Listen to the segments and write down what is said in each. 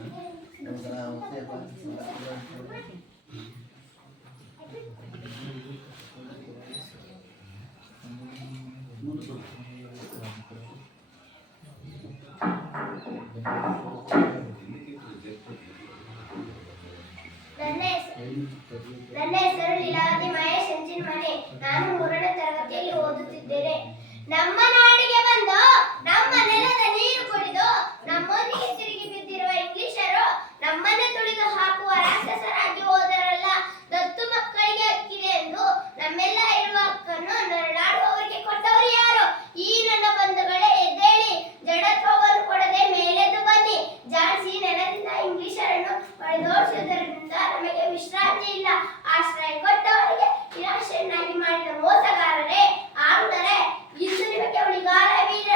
ನನ್ನ ಹೆಸರು ಲೀಲಾವತಿ ಮಹೇಶ್ ಹಂಚಿನಮನೆ. ನಾನು 3ನೇ ತರಗತಿಯಲ್ಲಿ ಓದುತ್ತಿದ್ದೇನೆ. ನಮ್ಮ ನಾಡಿಗೆ ಬಂದು ನಮ್ಮ ನೆಲದ ನೀರು ಕುಡಿದು ನಮ್ಮೊಂದಿಗೆ ತಿರುಗಿ ಬಿದ್ದಿರುವ ಇಂಗ್ಲಿಷರು ನಮ್ಮನ್ನೇ ತುಳಿದು ಹಾಕುವ ರಾಕ್ಷಸರಾಗಿ ಹೋದರಲ್ಲ. ದತ್ತು ಮಕ್ಕಳಿಗೆ ಹಕ್ಕಿದೆ ಎಂದು ನಮ್ಮೆಲ್ಲ ಇರುವ ಹಕ್ಕನ್ನು ನರಳಾಡುವವರಿಗೆ ಕೊಟ್ಟವರು ಯಾರು? ಈ ನನ್ನ ಬಂಧುಗಳೇ, ಎದ್ದೇಳಿ, ಜಡತ್ವವನ್ನು ಕೊಡದೆ ಮೇಲೆದ್ದು ಬನ್ನಿ. ಝಾನ್ಸಿ ನೆಲದಿಂದ ಇಂಗ್ಲಿಷರನ್ನು ಹೊಡೆದೋಡಿಸುವುದರಿಂದ ನಮಗೆ ವಿಶ್ರಾಂತಿ ಇಲ್ಲ. ಆಶ್ರಯ ಕೊಟ್ಟವರಿಗೆ ನಿರಾಶೆಯನ್ನಾಗಿ ಮಾಡಿದ ಮೋಸಗಾರರೇ, ಆಡುದರೆ ಇಂದು ನಿಮಗೆ ಉಳಿಗಾಲವಿಲ್ಲ.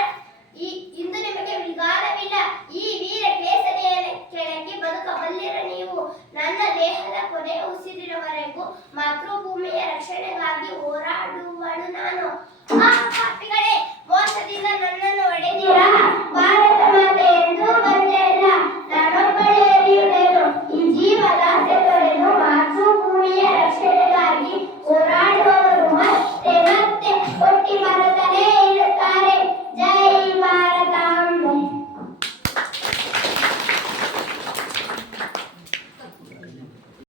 ಈ ವೀರ ಕೇಸರಿಯನ್ನು ಕೆಳಗೆ ಬದುಕಬಲ್ಲಿರ ನೀವು. ನನ್ನ ದೇಹದ ಕೊನೆಯ ಉಸಿರಿನವರೆಗೂ